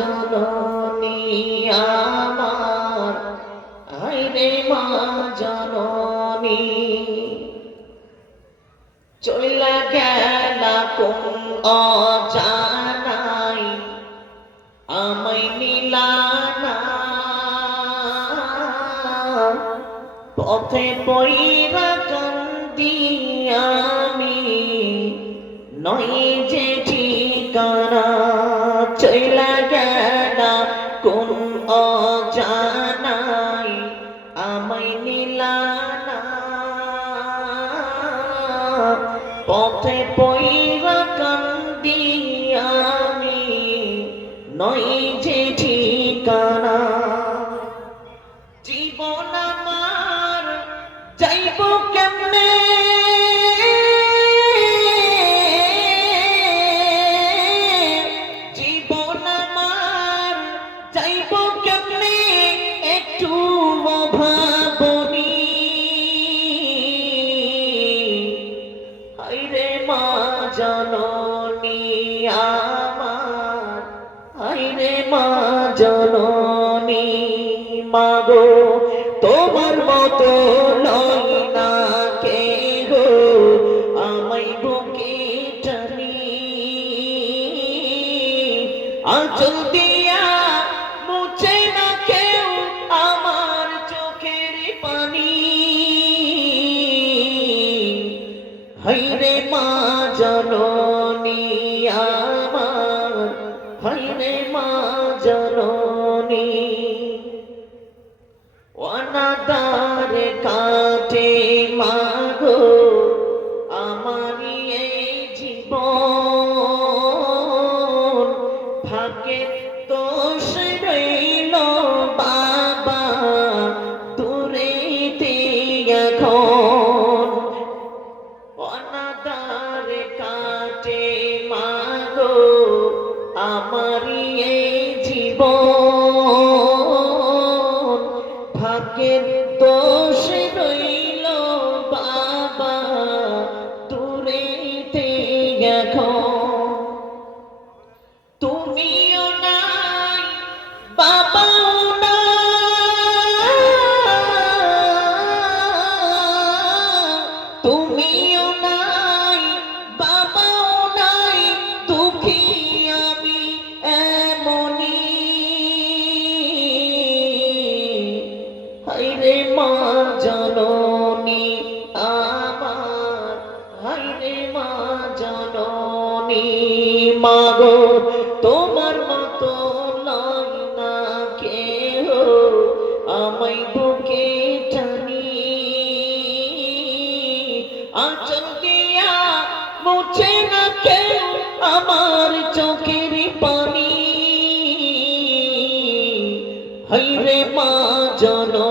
জননী আমার, হায়রে মা জননী, চইলা গেলা কোন অজানাই, আমায় নিলানা পথে পইরা কান্দি আমি, নয় যে ঠিকানা। চইলা গেলা কোন অজানাই, আমায় নিলানা পথে পইরা কান্দি আমি, নয় যে ঠিকানা। জীবন আমার যাইব কেমনে, জীবন আমার যাইব কেমনে, একটু ভাবনি। হায়রে মা জননী আমার, হায়রে মা জননী, মাগো তোমার মতো নয় না কেহ আমায় বুকে টানি, আঁচল দিয়া মুছে না কেউ আমার চোখের পানি। হায়রে মা জননী আমার, হায়রে মা জননী, অনাদারে কাটে মাগো আমারি এই জীবন, ভাগ্যের দোষ রইল বাবা দূরেতে এখন। অনাদারে কাটে মাগো আমারি এই জীবন, ভাগ্যের দোষ রইল বাবা দূরেতে এখন। তুমিও নাই বাবাও নাই, তুমিও নাই বাবাও নাই, দুঃখী আমি এমনি। হায়রে মা জননী আমার, হায়রে মা জননী, মাগো তোমার মতো নয় না কেহ আমায় বুকে টানি, আঁচল দিয়া মুছে না কেউ আমার চোখের পানি। হায়রে মা জননী।